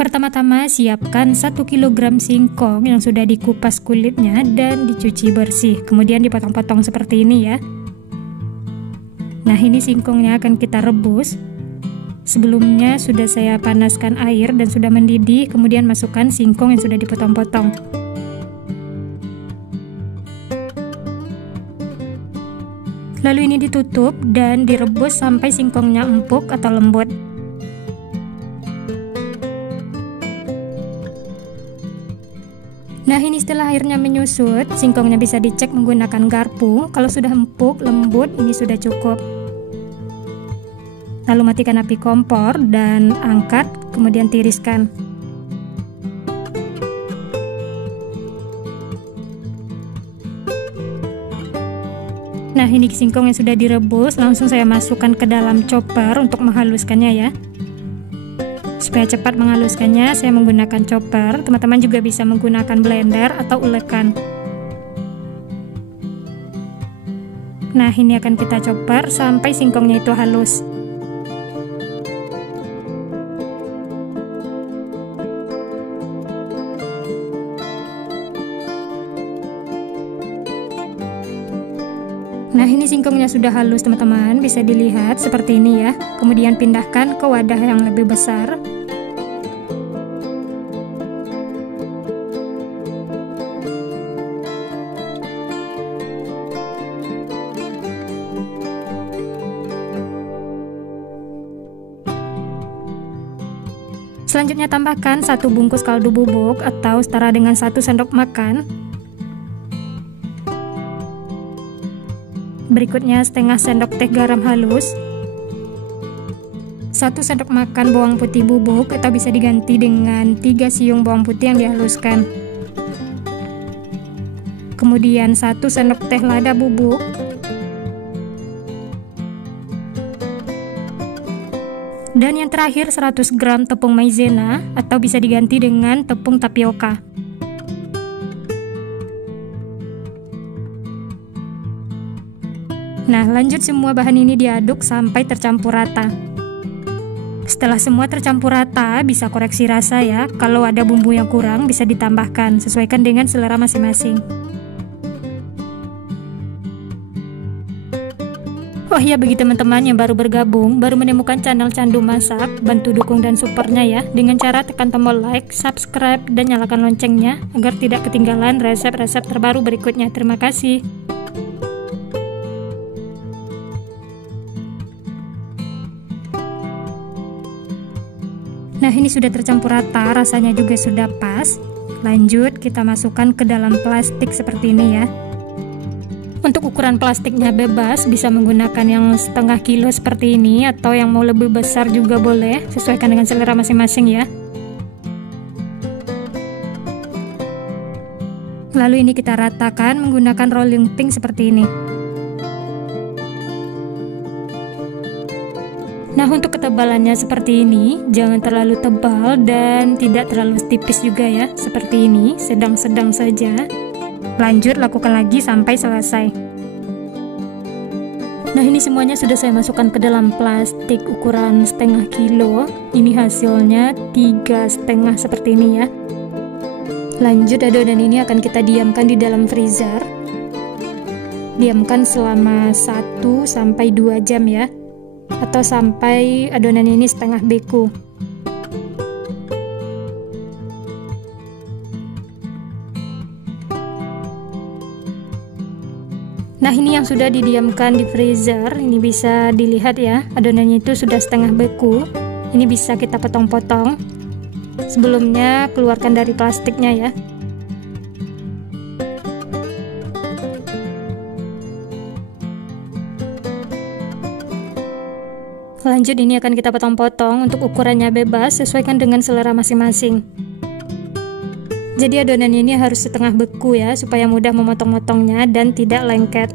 Pertama-tama siapkan 1 kg singkong yang sudah dikupas kulitnya dan dicuci bersih. Kemudian dipotong-potong seperti ini ya. Nah, ini singkongnya akan kita rebus. Sebelumnya sudah saya panaskan air dan sudah mendidih, kemudian masukkan singkong yang sudah dipotong-potong. Lalu ini ditutup dan direbus sampai singkongnya empuk atau lembut. Nah, ini setelah airnya menyusut, singkongnya bisa dicek menggunakan garpu. Kalau sudah empuk, lembut, ini sudah cukup. Lalu matikan api kompor dan angkat, kemudian tiriskan. Nah, ini singkong yang sudah direbus, langsung saya masukkan ke dalam chopper untuk menghaluskannya ya. Supaya cepat menghaluskannya, saya menggunakan chopper. Teman-teman juga bisa menggunakan blender atau ulekan. Nah, ini akan kita chopper sampai singkongnya itu halus. Nah, ini singkongnya sudah halus teman-teman, bisa dilihat seperti ini ya. Kemudian pindahkan ke wadah yang lebih besar. Selanjutnya tambahkan 1 bungkus kaldu bubuk atau setara dengan 1 sendok makan. Berikutnya setengah sendok teh garam halus, 1 sendok makan bawang putih bubuk atau bisa diganti dengan 3 siung bawang putih yang dihaluskan. Kemudian 1 sendok teh lada bubuk, dan yang terakhir 100 gram tepung maizena atau bisa diganti dengan tepung tapioka. Nah, lanjut semua bahan ini diaduk sampai tercampur rata. Setelah semua tercampur rata, bisa koreksi rasa ya. Kalau ada bumbu yang kurang, bisa ditambahkan, sesuaikan dengan selera masing-masing. Oh ya, bagi teman-teman yang baru bergabung, baru menemukan channel Candu Masak, bantu dukung dan supportnya ya, dengan cara tekan tombol like, subscribe, dan nyalakan loncengnya, agar tidak ketinggalan resep-resep terbaru berikutnya. Terima kasih. Nah, ini sudah tercampur rata, rasanya juga sudah pas. Lanjut, kita masukkan ke dalam plastik seperti ini ya. Untuk ukuran plastiknya bebas, bisa menggunakan yang setengah kilo seperti ini, atau yang mau lebih besar juga boleh, sesuaikan dengan selera masing-masing ya. Lalu ini kita ratakan menggunakan rolling pin seperti ini. Nah, untuk ketebalannya seperti ini, jangan terlalu tebal dan tidak terlalu tipis juga ya, seperti ini, sedang-sedang saja. Lanjut, lakukan lagi sampai selesai. Nah, ini semuanya sudah saya masukkan ke dalam plastik ukuran setengah kilo. Ini hasilnya 3,5 seperti ini ya. Lanjut, adonan ini akan kita diamkan di dalam freezer. Diamkan selama 1-2 jam ya, atau sampai adonan ini setengah beku. Nah, ini yang sudah didiamkan di freezer, ini bisa dilihat ya, adonannya itu sudah setengah beku. Ini bisa kita potong-potong. Sebelumnya keluarkan dari plastiknya ya. Lanjut, ini akan kita potong-potong. Untuk ukurannya bebas, sesuaikan dengan selera masing-masing. Jadi adonan ini harus setengah beku ya, supaya mudah memotong-motongnya dan tidak lengket.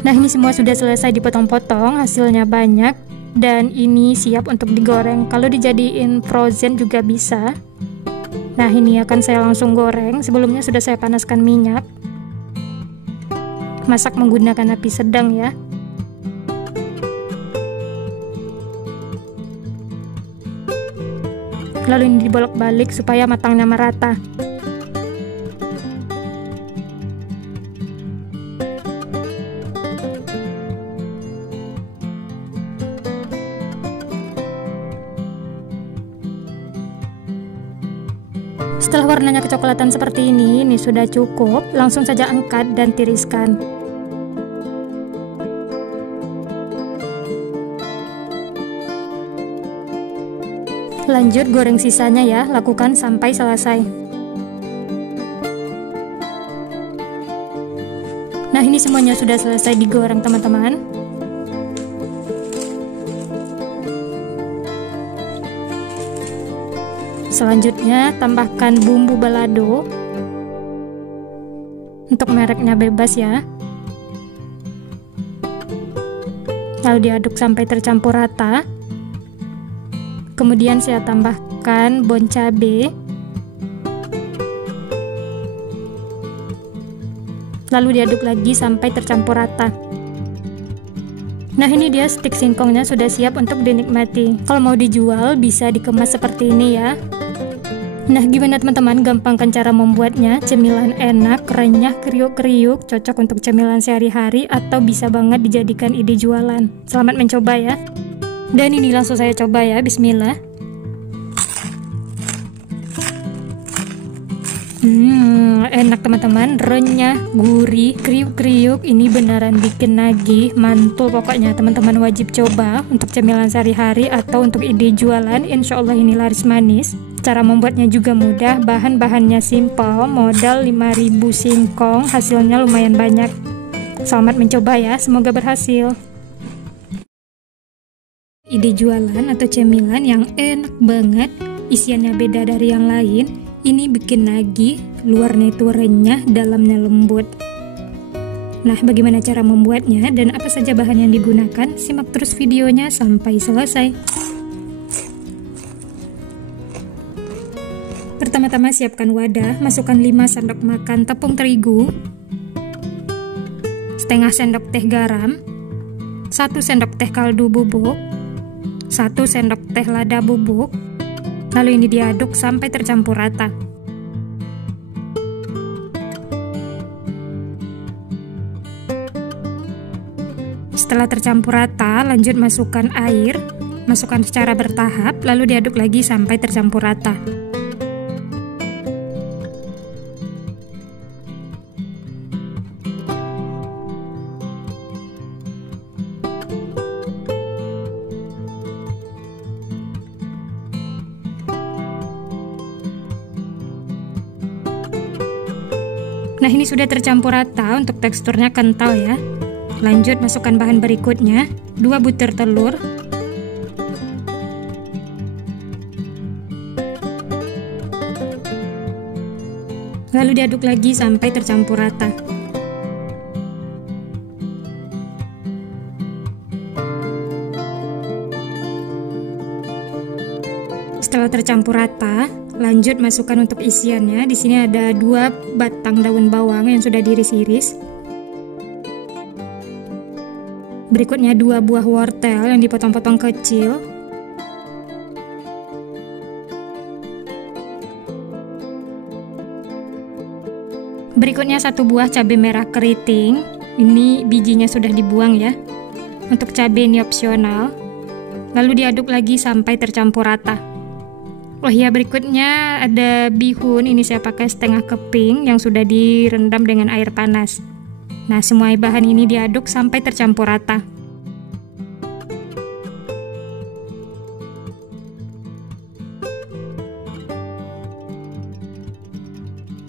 Nah, ini semua sudah selesai dipotong-potong, hasilnya banyak. dan ini siap untuk digoreng. Kalau dijadiin frozen juga bisa. Nah, ini akan saya langsung goreng. Sebelumnya sudah saya panaskan minyak. Masak menggunakan api sedang ya. Lalu ini dibolak-balik supaya matangnya merata. Setelah warnanya kecoklatan seperti ini sudah cukup. Langsung saja angkat dan tiriskan. Lanjut goreng sisanya ya, lakukan sampai selesai. Nah, ini semuanya sudah selesai digoreng teman-teman. Selanjutnya tambahkan bumbu balado. Untuk mereknya bebas ya. Lalu diaduk sampai tercampur rata. Kemudian saya tambahkan bon cabe. Lalu diaduk lagi sampai tercampur rata. Nah, ini dia stik singkongnya sudah siap untuk dinikmati. Kalau mau dijual bisa dikemas seperti ini ya. Nah, gimana teman-teman? Gampang kan cara membuatnya? Cemilan enak, renyah, kriuk-kriuk, cocok untuk cemilan sehari-hari atau bisa banget dijadikan ide jualan. Selamat mencoba ya. Dan ini langsung saya coba ya, bismillah. Enak teman-teman, renyah, gurih, kriuk-kriuk, ini beneran bikin nagih, mantul pokoknya. Teman-teman wajib coba untuk cemilan sehari-hari atau untuk ide jualan, insya Allah ini laris manis. Cara membuatnya juga mudah, bahan-bahannya simple, modal 5.000 singkong, hasilnya lumayan banyak. Selamat mencoba ya, semoga berhasil. Ide jualan atau cemilan yang enak banget, isiannya beda dari yang lain. Ini bikin nagih, luarnya itu renyah, dalamnya lembut. Nah, bagaimana cara membuatnya dan apa saja bahan yang digunakan? Simak terus videonya sampai selesai. Pertama-tama siapkan wadah, masukkan 5 sendok makan tepung terigu, setengah sendok teh garam, 1 sendok teh kaldu bubuk, 1 sendok teh lada bubuk. Lalu ini diaduk sampai tercampur rata. Setelah tercampur rata, lanjut masukkan air, masukkan secara bertahap, lalu diaduk lagi sampai tercampur rata. Nah, ini sudah tercampur rata, untuk teksturnya kental ya. Lanjut masukkan bahan berikutnya, 2 butir telur, lalu diaduk lagi sampai tercampur rata. Setelah tercampur rata, lanjut masukkan untuk isiannya. Di sini ada 2 batang daun bawang yang sudah diiris-iris. Berikutnya 2 buah wortel yang dipotong-potong kecil. Berikutnya 1 buah cabai merah keriting. Ini bijinya sudah dibuang ya. Untuk cabai ini opsional. Lalu diaduk lagi sampai tercampur rata. Oh ya, berikutnya ada bihun, ini saya pakai setengah keping yang sudah direndam dengan air panas. Nah, semua bahan ini diaduk sampai tercampur rata.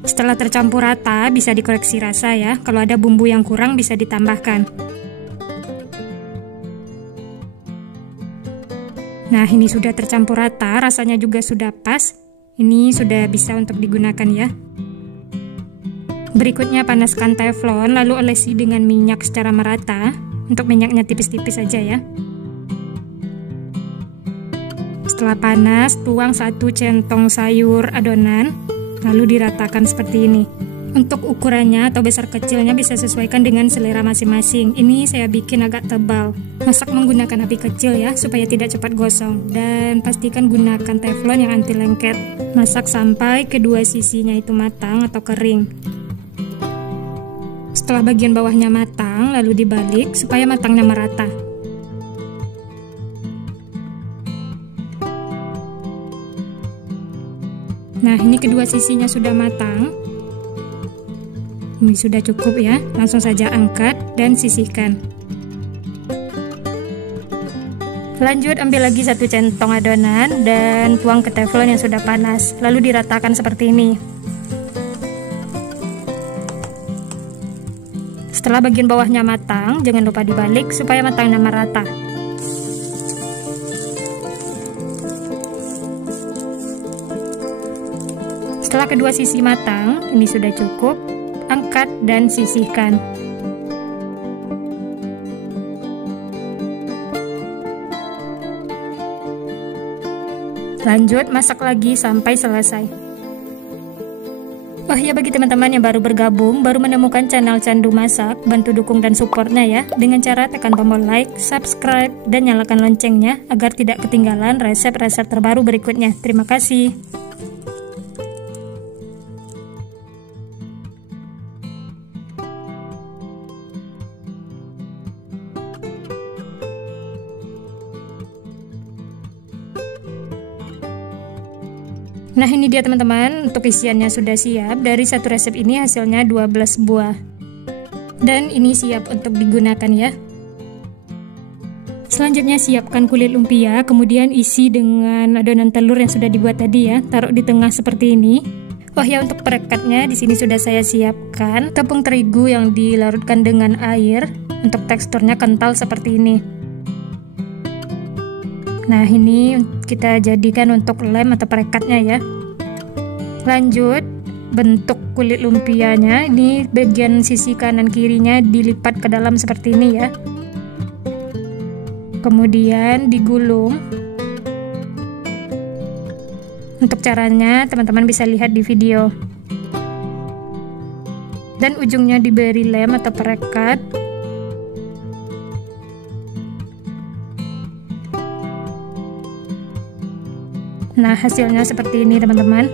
Setelah tercampur rata, bisa dikoreksi rasa ya. Kalau ada bumbu yang kurang bisa ditambahkan. Nah, ini sudah tercampur rata, rasanya juga sudah pas. Ini sudah bisa untuk digunakan ya. Berikutnya panaskan teflon, lalu olesi dengan minyak secara merata. Untuk minyaknya tipis-tipis saja ya. Setelah panas, tuang 1 centong sayur adonan, lalu diratakan seperti ini. Untuk ukurannya atau besar kecilnya bisa sesuaikan dengan selera masing-masing. Ini saya bikin agak tebal. Masak menggunakan api kecil ya, supaya tidak cepat gosong. Dan pastikan gunakan teflon yang anti lengket. Masak sampai kedua sisinya itu matang atau kering. Setelah bagian bawahnya matang, lalu dibalik supaya matangnya merata. Nah, ini kedua sisinya sudah matang. Ini sudah cukup ya, langsung saja angkat dan sisihkan. Lanjut ambil lagi 1 centong adonan dan tuang ke teflon yang sudah panas, lalu diratakan seperti ini. Setelah bagian bawahnya matang, jangan lupa dibalik supaya matangnya merata. Setelah kedua sisi matang, ini sudah cukup. Angkat dan sisihkan. Lanjut masak lagi sampai selesai. Oh ya, bagi teman-teman yang baru bergabung, baru menemukan channel Candu Masak, bantu dukung dan supportnya ya, dengan cara tekan tombol like, subscribe, dan nyalakan loncengnya agar tidak ketinggalan resep-resep terbaru berikutnya. Terima kasih. Nah, ini dia teman-teman, untuk isiannya sudah siap. Dari satu resep ini hasilnya 12 buah. Dan ini siap untuk digunakan ya. Selanjutnya siapkan kulit lumpia, kemudian isi dengan adonan telur yang sudah dibuat tadi ya. Taruh di tengah seperti ini. Oh ya, untuk perekatnya di sini sudah saya siapkan tepung terigu yang dilarutkan dengan air. Untuk teksturnya kental seperti ini. Nah, ini kita jadikan untuk lem atau perekatnya ya. Lanjut, bentuk kulit lumpianya, ini bagian sisi kanan kirinya dilipat ke dalam seperti ini ya. Kemudian digulung. Untuk caranya teman-teman bisa lihat di video. Dan ujungnya diberi lem atau perekat. Nah, hasilnya seperti ini teman-teman.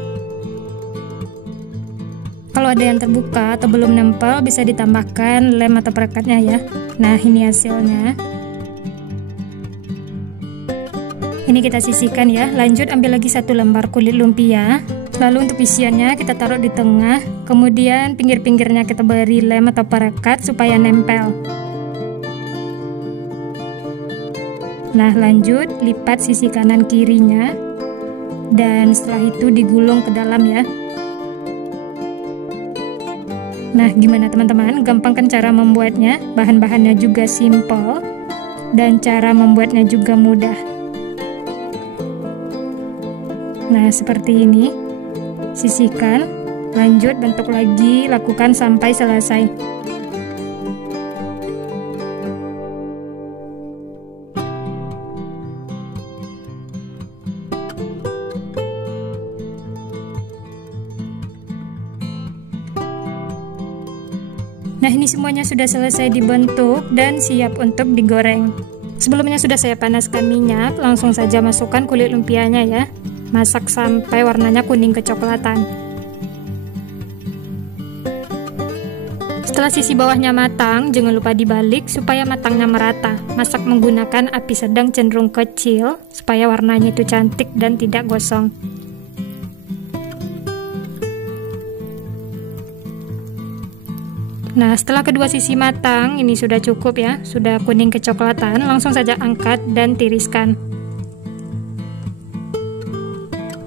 Kalau ada yang terbuka atau belum nempel, bisa ditambahkan lem atau perekatnya ya. Nah, ini hasilnya. Ini kita sisihkan ya. Lanjut ambil lagi 1 lembar kulit lumpia. Lalu untuk isiannya kita taruh di tengah. Kemudian pinggir-pinggirnya kita beri lem atau perekat supaya nempel. Nah, lanjut lipat sisi kanan kirinya. Dan setelah itu digulung ke dalam ya. Nah, gimana teman-teman? Gampang kan cara membuatnya? Bahan-bahannya juga simple dan cara membuatnya juga mudah. Nah, seperti ini. Sisihkan, lanjut bentuk lagi, lakukan sampai selesai. Nah, ini semuanya sudah selesai dibentuk dan siap untuk digoreng. Sebelumnya sudah saya panaskan minyak, langsung saja masukkan kulit lumpianya ya. Masak sampai warnanya kuning kecoklatan. Setelah sisi bawahnya matang, jangan lupa dibalik supaya matangnya merata. Masak menggunakan api sedang cenderung kecil supaya warnanya itu cantik dan tidak gosong. Nah, setelah kedua sisi matang, ini sudah cukup ya, sudah kuning kecoklatan, langsung saja angkat dan tiriskan.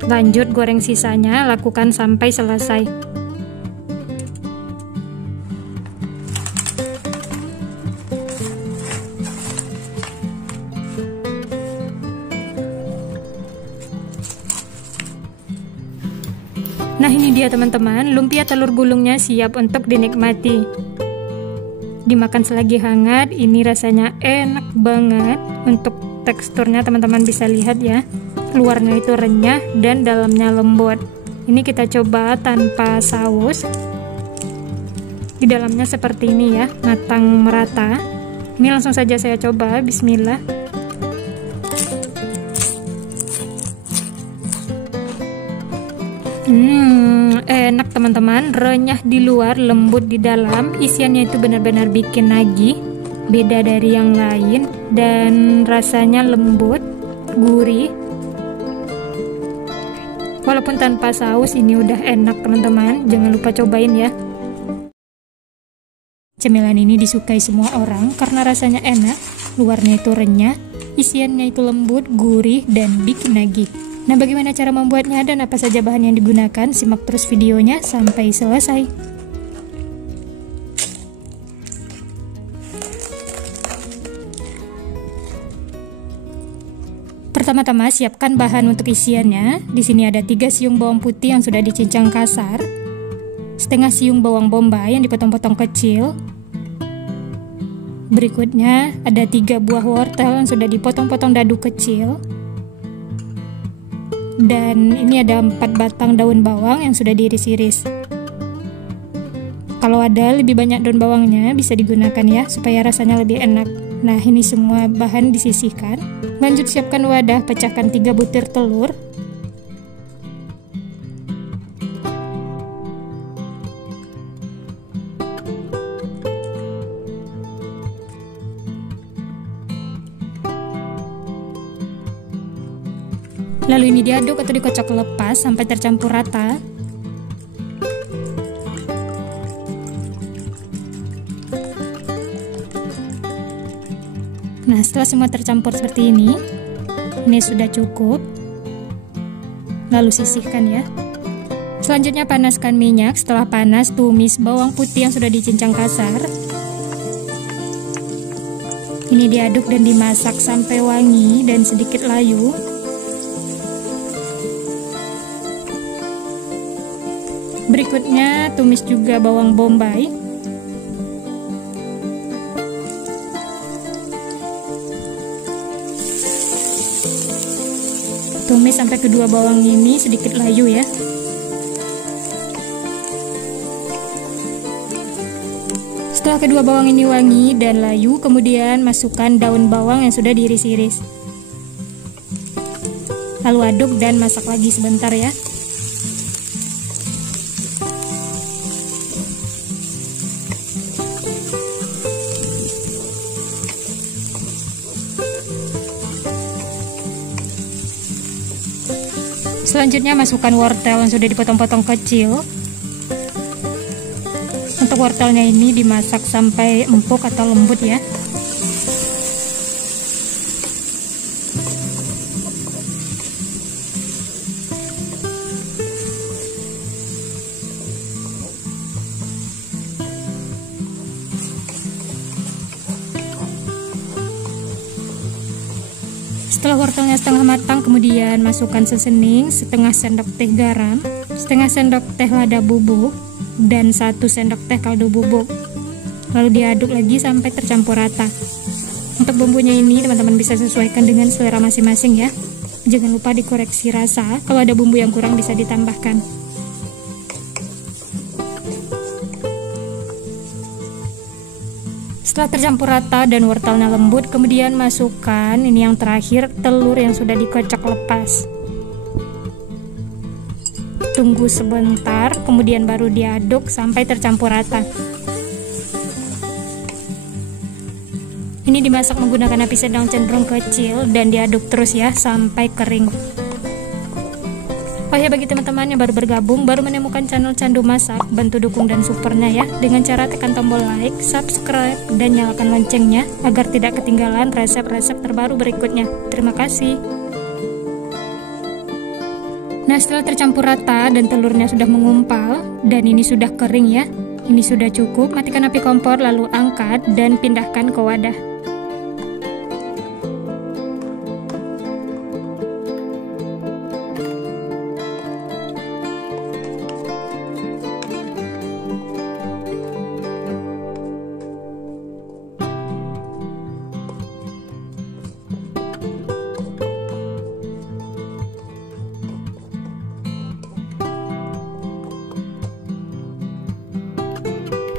Lanjut goreng sisanya, lakukan sampai selesai. Nah, ini dia teman-teman, lumpia telur gulungnya siap untuk dinikmati. Dimakan selagi hangat, ini rasanya enak banget. Untuk teksturnya teman-teman bisa lihat ya. luarnya itu renyah dan dalamnya lembut. Ini kita coba tanpa saus. Di dalamnya seperti ini ya, matang merata. Ini langsung saja saya coba, bismillah. Enak teman-teman, renyah di luar, lembut di dalam. Isiannya itu benar-benar bikin nagih, beda dari yang lain, dan rasanya lembut, gurih. Walaupun tanpa saus, ini udah enak teman-teman. Jangan lupa cobain ya. Cemilan ini disukai semua orang karena rasanya enak, luarnya itu renyah, isiannya itu lembut, gurih, dan bikin nagih. Nah, bagaimana cara membuatnya dan apa saja bahan yang digunakan? Simak terus videonya sampai selesai. Pertama-tama siapkan bahan untuk isiannya. Di sini ada 3 siung bawang putih yang sudah dicincang kasar, setengah siung bawang bombay yang dipotong-potong kecil. Berikutnya ada 3 buah wortel yang sudah dipotong-potong dadu kecil. Dan ini ada 4 batang daun bawang yang sudah diiris-iris. Kalau ada lebih banyak daun bawangnya bisa digunakan ya, supaya rasanya lebih enak. Nah, ini semua bahan disisihkan. Lanjut siapkan wadah, pecahkan 3 butir telur. Lalu ini diaduk atau dikocok lepas sampai tercampur rata. Nah, setelah semua tercampur seperti ini sudah cukup. Lalu sisihkan ya. Selanjutnya panaskan minyak. Setelah panas, tumis bawang putih yang sudah dicincang kasar. Ini diaduk dan dimasak sampai wangi dan sedikit layu. Berikutnya tumis juga bawang bombay. Tumis sampai kedua bawang ini sedikit layu ya. Setelah kedua bawang ini wangi dan layu, kemudian masukkan daun bawang yang sudah diiris-iris. Lalu aduk dan masak lagi sebentar ya. Selanjutnya masukkan wortel yang sudah dipotong-potong kecil. Untuk wortelnya ini dimasak sampai empuk atau lembut ya. Setelah wortelnya setengah matang, kemudian masukkan sesening, setengah sendok teh garam, setengah sendok teh lada bubuk, dan 1 sendok teh kaldu bubuk. Lalu diaduk lagi sampai tercampur rata. Untuk bumbunya ini teman-teman bisa sesuaikan dengan selera masing-masing ya. Jangan lupa dikoreksi rasa, kalau ada bumbu yang kurang bisa ditambahkan. Setelah tercampur rata dan wortelnya lembut, kemudian masukkan ini yang terakhir, telur yang sudah dikocok lepas. Tunggu sebentar, kemudian baru diaduk sampai tercampur rata. Ini dimasak menggunakan api sedang cenderung kecil dan diaduk terus ya sampai kering. Oh ya, bagi teman-teman yang baru bergabung, baru menemukan channel Candu Masak, bantu dukung dan supportnya ya dengan cara tekan tombol like, subscribe, dan nyalakan loncengnya agar tidak ketinggalan resep-resep terbaru berikutnya. Terima kasih. Nah, setelah tercampur rata dan telurnya sudah mengumpal dan ini sudah kering ya, ini sudah cukup. Matikan api kompor lalu angkat dan pindahkan ke wadah.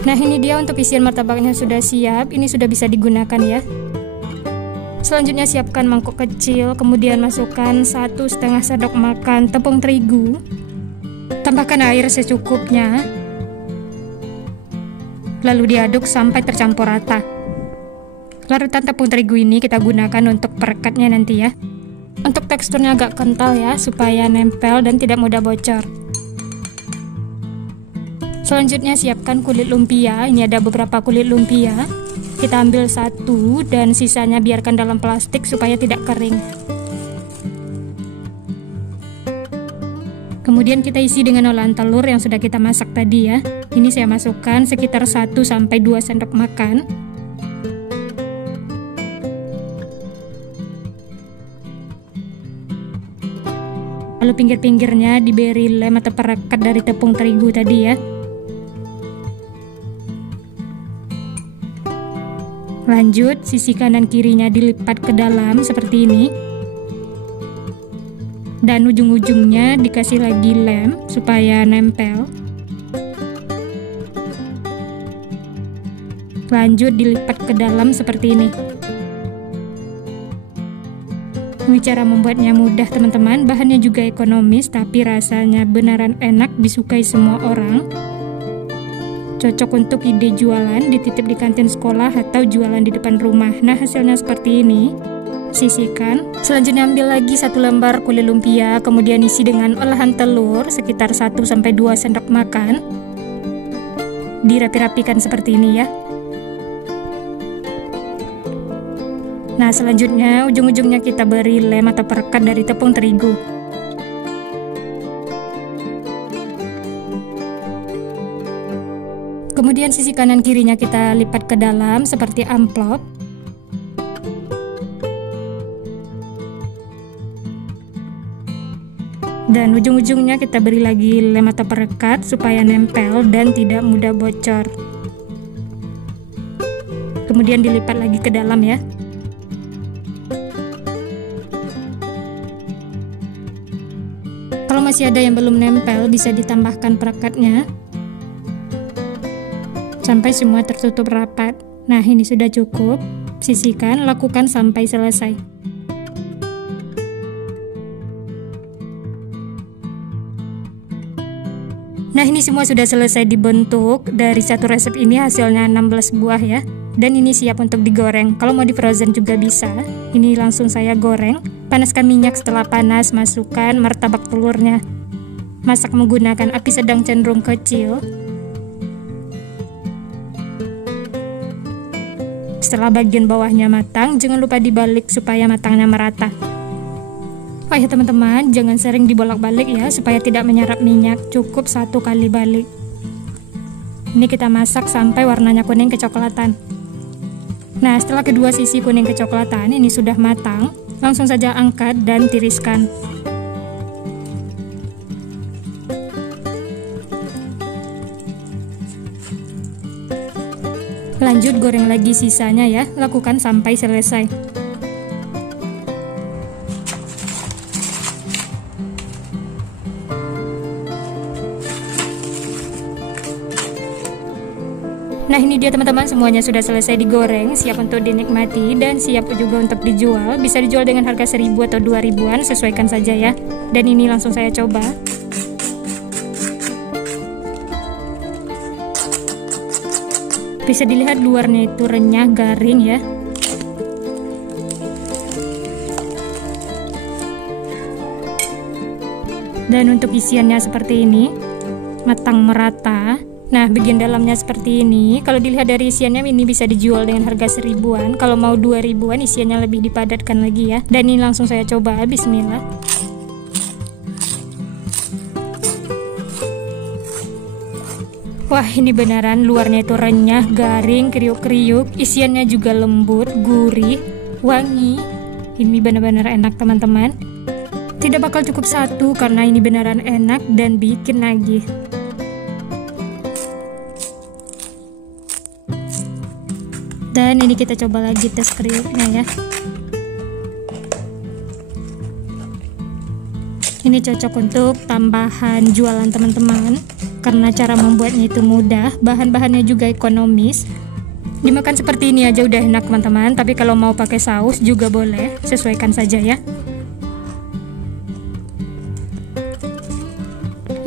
Nah, ini dia untuk isian martabaknya sudah siap. Ini sudah bisa digunakan ya. Selanjutnya siapkan mangkuk kecil, kemudian masukkan 1,5 sendok makan tepung terigu. Tambahkan air secukupnya. Lalu diaduk sampai tercampur rata. Larutan tepung terigu ini kita gunakan untuk perekatnya nanti ya. Untuk teksturnya agak kental ya, supaya nempel dan tidak mudah bocor. Selanjutnya siapkan kulit lumpia. Ini ada beberapa kulit lumpia. Kita ambil 1 dan sisanya biarkan dalam plastik supaya tidak kering. Kemudian kita isi dengan olahan telur yang sudah kita masak tadi ya. Ini saya masukkan sekitar 1-2 sendok makan. Lalu pinggir-pinggirnya diberi lem atau perekat dari tepung terigu tadi ya. Lanjut, sisi kanan kirinya dilipat ke dalam seperti ini. Dan ujung-ujungnya dikasih lagi lem supaya nempel. Lanjut dilipat ke dalam seperti ini. Ini cara membuatnya mudah teman-teman. Bahannya juga ekonomis, tapi rasanya beneran enak, disukai semua orang. Cocok untuk ide jualan, dititip di kantin sekolah atau jualan di depan rumah. Nah, hasilnya seperti ini. Sisihkan. Selanjutnya ambil lagi 1 lembar kulit lumpia, kemudian isi dengan olahan telur sekitar 1-2 sendok makan. Dirapi-rapikan seperti ini ya. Nah, selanjutnya ujung-ujungnya kita beri lem atau perekat dari tepung terigu. Kemudian sisi kanan kirinya kita lipat ke dalam seperti amplop. Dan ujung-ujungnya kita beri lagi lem atau perekat supaya nempel dan tidak mudah bocor. Kemudian dilipat lagi ke dalam ya. Kalau masih ada yang belum nempel, bisa ditambahkan perekatnya sampai semua tertutup rapat. Nah, ini sudah cukup. Sisihkan, lakukan sampai selesai. Nah, ini semua sudah selesai dibentuk. Dari satu resep ini hasilnya 16 buah ya. Dan ini siap untuk digoreng. Kalau mau di frozen juga bisa. Ini langsung saya goreng. Panaskan minyak, setelah panas masukkan martabak telurnya. Masak menggunakan api sedang cenderung kecil. Setelah bagian bawahnya matang, jangan lupa dibalik supaya matangnya merata. Oh ya teman-teman, jangan sering dibolak-balik ya, supaya tidak menyerap minyak. Cukup 1 kali balik. Ini kita masak sampai warnanya kuning kecoklatan. Nah, setelah kedua sisi kuning kecoklatan ini sudah matang, langsung saja angkat dan tiriskan. Lanjut goreng lagi sisanya ya, lakukan sampai selesai. Nah, ini dia teman-teman, semuanya sudah selesai digoreng, siap untuk dinikmati dan siap juga untuk dijual. Bisa dijual dengan harga 1.000 atau 2.000-an, sesuaikan saja ya. Dan ini langsung saya coba. Bisa dilihat luarnya itu renyah, garing ya. Dan untuk isiannya seperti ini, matang merata. Nah, bagian dalamnya seperti ini. Kalau dilihat dari isiannya, ini bisa dijual dengan harga 1.000-an. Kalau mau 2.000-an, isiannya lebih dipadatkan lagi ya. Dan ini langsung saya coba, bismillah. Wah, ini beneran luarnya itu renyah, garing, kriuk-kriuk. Isiannya juga lembut, gurih, wangi. Ini benar-benar enak teman-teman. Tidak bakal cukup 1 karena ini beneran enak dan bikin nagih. Dan ini kita coba lagi tes kriuknya ya. Ini cocok untuk tambahan jualan teman-teman. karena cara membuatnya itu mudah, bahan-bahannya juga ekonomis. Dimakan seperti ini aja udah enak teman-teman, tapi kalau mau pakai saus juga boleh, sesuaikan saja ya.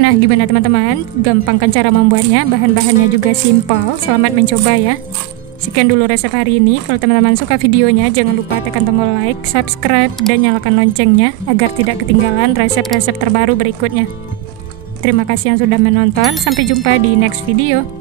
Nah, gimana teman-teman? Gampang kan cara membuatnya, bahan-bahannya juga simpel. Selamat mencoba ya. Sekian dulu resep hari ini. Kalau teman-teman suka videonya, jangan lupa tekan tombol like, subscribe, dan nyalakan loncengnya agar tidak ketinggalan resep-resep terbaru berikutnya. Terima kasih yang sudah menonton. Sampai jumpa di next video.